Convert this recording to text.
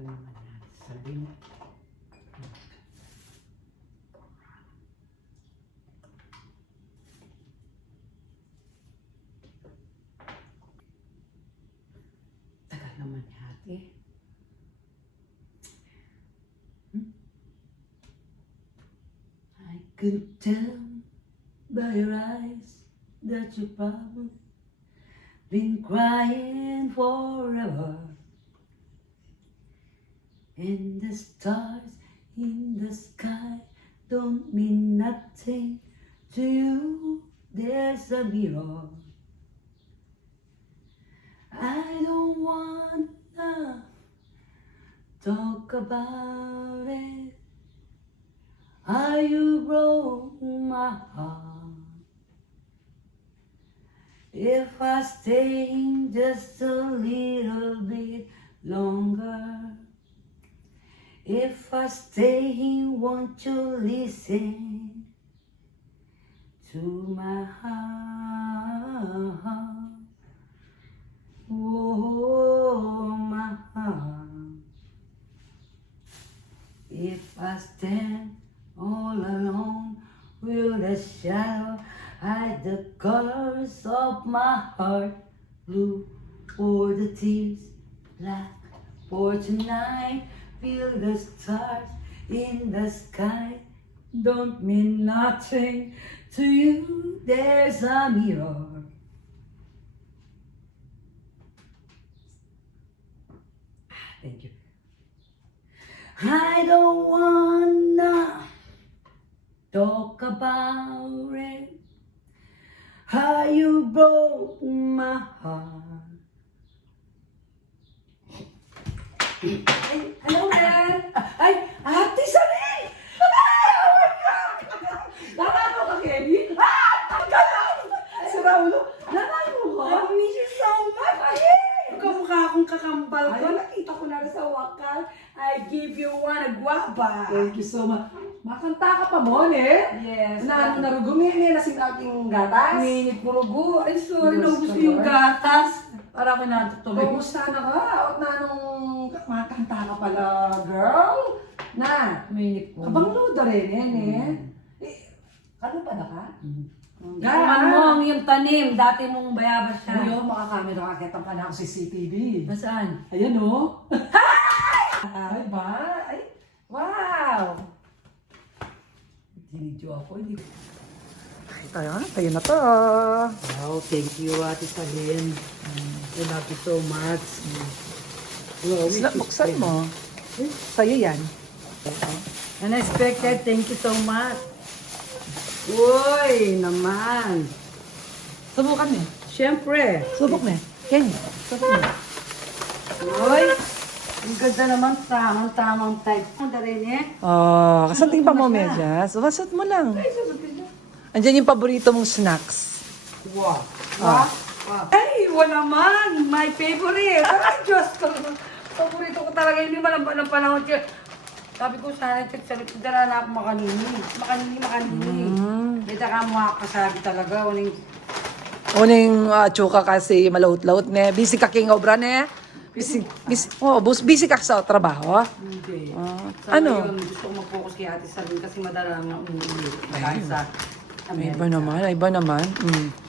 Tagal naman natin sabihin. Tagal naman ate. I could tell by your eyes that you probably been crying forever. And the stars in the sky don't mean nothing to you. There's a mirror. I don't wanna talk about it. How you broke my heart. If I stay just a little bit longer, if I stay, won't you listen to my heart? Oh, my heart. If I stand all alone, will the shadow hide the colors of my heart? Blue for the tears, black for tonight. Feel the stars in the sky don't mean nothing to you. There's a mirror. Thank you. I don't wanna talk about it. How you broke my heart. Ay, hello, Ren! Ay, Ate Sanel! Nalalo ka, Kenny? Si Raulo, nalalo ka? I miss you so much! Kamukha akong kakambal ko. Ay. Nakita ko na rin sa wakal. I give you one guwapa. Thank you so much. Makanta ka pa mo, eh? Yes. Na narugumi na sin aking gatas. Minit purugo. Ay, sorry, Diyos naubos ko, ko yung Lord. gatas. Para ako natutubig. Kumusta na ka? At na nung makanta ka pala, girl? Na, Minit po. abang luda rin yan, eh. Ano pa na ka? Gaman mo ang iyong tanim. Dati mong bayabas siya. Ngayon, makakamera ka kitang ka na ang CCTV. Nasaan? Ayan, oh. Ay, ba? Ay, wow! Dinidyo ako. Hindi. Tayo na to. Wow, thank you, Ate Salin. I love you so much. Wow, Buksan mo. Sa'yo yan. Unexpected, thank you so much. Uy, naman. Subukan mo. Siyempre. Subok mo. Kenny, subok mo. Uy, ang ganda naman, tamang type. Ang darin eh. Oh, kasanting pa mo medyas. Wasot mo lang. Andiyan yung paborito mong snacks. Wow. Ah. Ay, wala man. My favorite. Ay, Diyos ko. Paborito ko talaga. Hindi malang panahon siya. Sabi ko sana, sabi ko, dala na ako makanini. Makanini. May taka mo kasabi talaga. Uning tsuka kasi malaut-laut ne. Busy ka king obra ne. Busy ka sa trabaho. Hindi. Ano? Yun, gusto ko mag-focus kay Ate Salin kasi madala nga umuwi. Dahil sa Ay, iba naman.